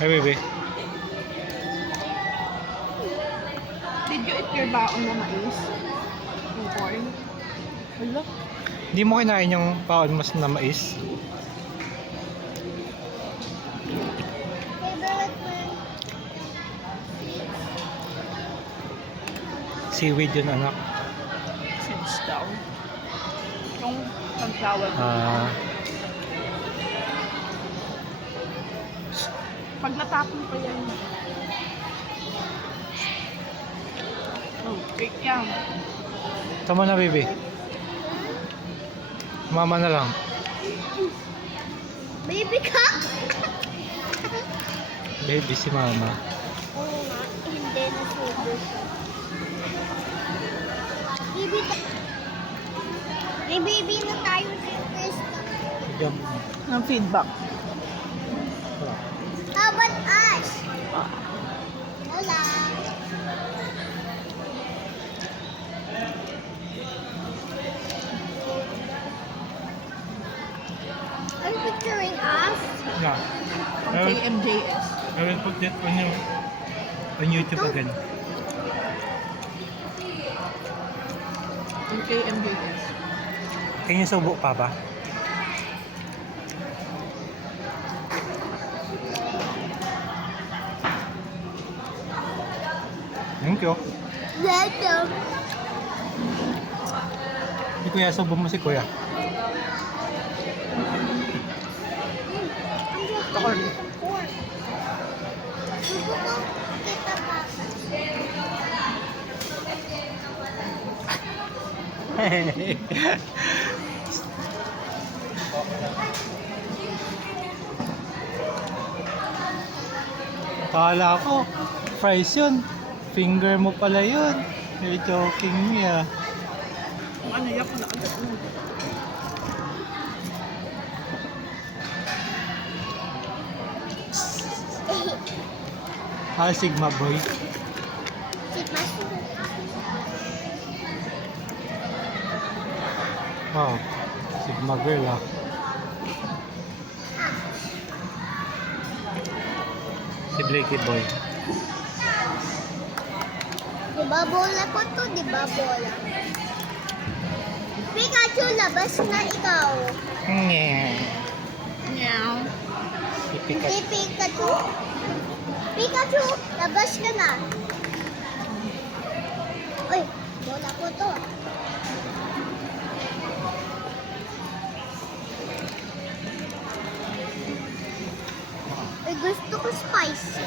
Ay, baby. Did you eat your baon na mais? Yung corn? Wala. Hindi mo kinain yung paon mas na mais? Seaweed yun, anak. Seeds daw. Yung sunflower. Pag natapon pa yan. Oh, cake yan. Tama na, baby. Mama na lang. Baby ka? Baby si mama. Oo nga, hindi na sober siya. Baby may baby na tayo sa first. Bigyan mo. Ng feedback. How about us? Hola. Are you picturing us? Yeah. Ang KMJS. I will put that on YouTube again. Ang KMJS. Can you subo, Papa? Thank you. Welcome. Si Kuya, subo mo si Kuya. Corn. Subo ko, kita papa. Kala ko, fries yun. Finger mo pala yun. You're joking me ah. Kung ano yak na agad mo. Sigma boy. Sigma. Wow. Sigma girl ah. Si Blakey boy. Diba bola ko to? Diba bola? Pikachu, labas na ikaw. Nye. Meow. Si Hindi Pikachu. Pikachu. Pikachu, labas ka na. Uy, bola ko to. Uy, gusto ko spicy.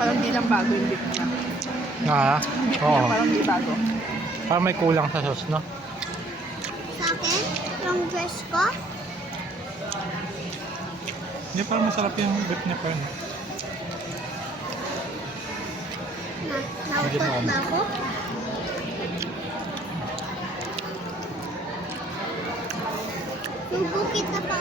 Parang di lang bago yung dip niya. Ah, Dip niya oo. parang di bago. Parang may kulang sa sauce, no? Sa akin, yung dress ko, Hindi, parang masarap yung beef niya pa rin. naukot na ako. Subo kita pa.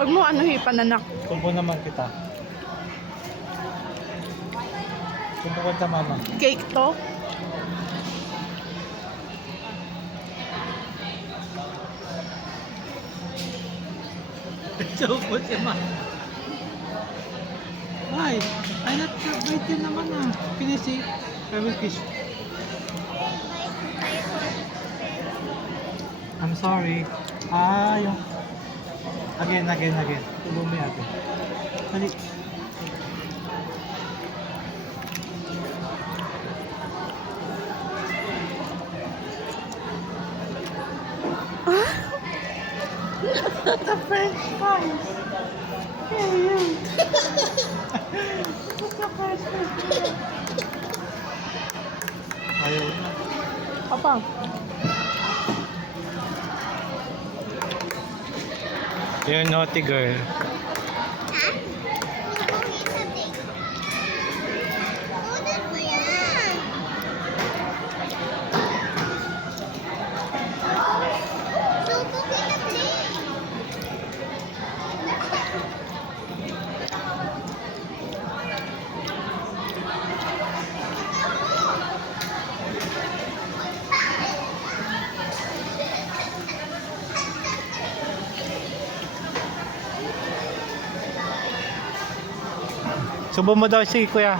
Huwag mo ano pananak. Subo naman kita. Subo ka mama. Cake to. Subo si mama. Why? I not bite yun naman ah. Finish it. I will kiss. I'm sorry. Yung... Again. Subo mo yan. Dali. The French fries. Yeah. The French fries. Ayaw na. Papa. You're naughty girl. Ha? Hindi ko kita, babe. Subo mo daw si kuya.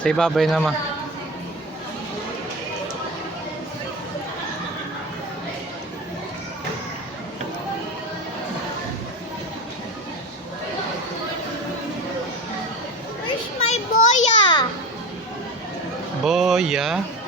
Sa ibabay naman. Where's my boya? Boya.